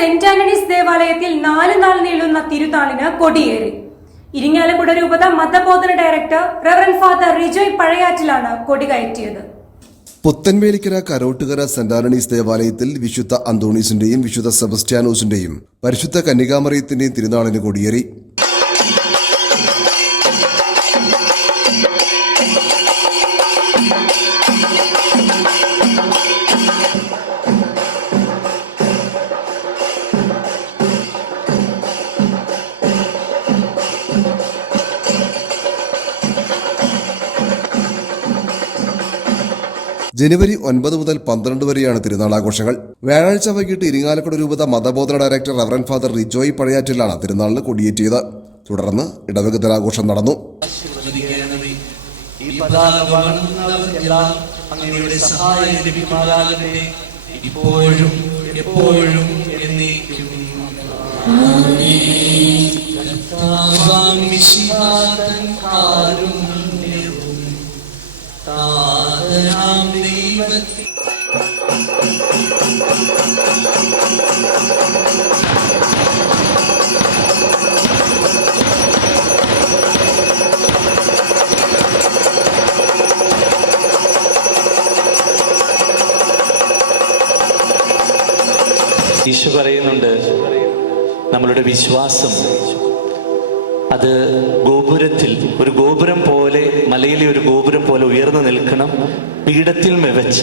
Saint Antony's ദേവാലയത്തിൽ 4 നാൾ നീളുന്ന തിരുനാളിന് കൊടിയേറി. ഇരിങ്ങാലക്കുട രൂപത മതബോധന ഡയറക്ടർ റവറന്റ് ഫാദർ റിജോയ് പഴയാറ്റിലാണ് കൊടി കയറ്റിയത്. പുത്തൻവേലിക്കര കരോട്ടുകര സെന്റ് ആന്റണീസ് ദേവാലയത്തിൽ വിശുദ്ധ അന്തോണീസിന്റെയും വിശുദ്ധ സെബസ്റ്റ്യാനോസിന്റെയും പരിശുദ്ധ കന്യകാമറിയത്തിന്റെയും തിരുനാളിന് കൊടിയേറി. ജനുവരി 9 മുതൽ 12 വരെയാണ് തിരുനാളാഘോഷങ്ങൾ. വ്യാഴാഴ്ച വൈകിട്ട് ഇരിങ്ങാലക്കുട രൂപത മതബോധന ഡയറക്ടർ റവറന്റ് ഫാദർ റിജോയ് പഴയാറ്റിലാണ് തിരുനാളിന് കൊടിയേറ്റിയത്. തുടർന്ന് ഇടവക ദിനാഘോഷം നടന്നു. ഈശോ പറയുന്നുണ്ട്, നമ്മളുടെ വിശ്വാസം അത് ഗോപുരത്തിൽ ഒരു ഗോപുരം പോലെ, മലയിലെ ഒരു ഗോപുരം പോലെ ഉയർന്നു നിൽക്കണം, പീഠത്തിൽ മെവച്ച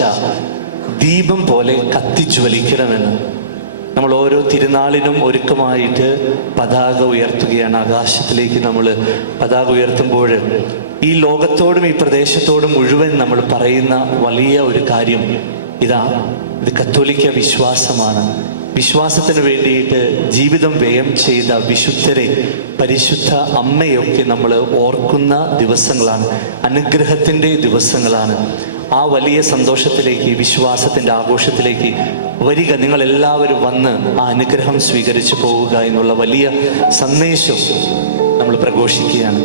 ദീപം പോലെ കത്തിജ്വലിക്കണമെന്ന്. നമ്മൾ ഓരോ തിരുനാളിനും ഒരുക്കമായിട്ട് പതാക ഉയർത്തുകയാണ്. ആകാശത്തിലേക്ക് നമ്മൾ പതാക ഉയർത്തുമ്പോൾ ഈ ലോകത്തോടും ഈ പ്രദേശത്തോടും മുഴുവൻ നമ്മൾ പറയുന്ന വലിയ ഒരു കാര്യം ഇത് കത്തോലിക്ക വിശ്വാസമാണ്. വിശ്വാസത്തിന് വേണ്ടിയിട്ട് ജീവിതം വ്യയം ചെയ്ത വിശുദ്ധരെ, പരിശുദ്ധ അമ്മയൊക്കെ നമ്മൾ ഓർക്കുന്ന ദിവസങ്ങളാണ്, അനുഗ്രഹത്തിൻ്റെ ദിവസങ്ങളാണ്. ആ വലിയ സന്തോഷത്തിലേക്ക്, വിശ്വാസത്തിൻ്റെ ആഘോഷത്തിലേക്ക് വരിക, നിങ്ങളെല്ലാവരും വന്ന് ആ അനുഗ്രഹം സ്വീകരിച്ചു പോവുക എന്നുള്ള വലിയ സന്ദേശം നമ്മൾ പ്രഘോഷിക്കുകയാണ്.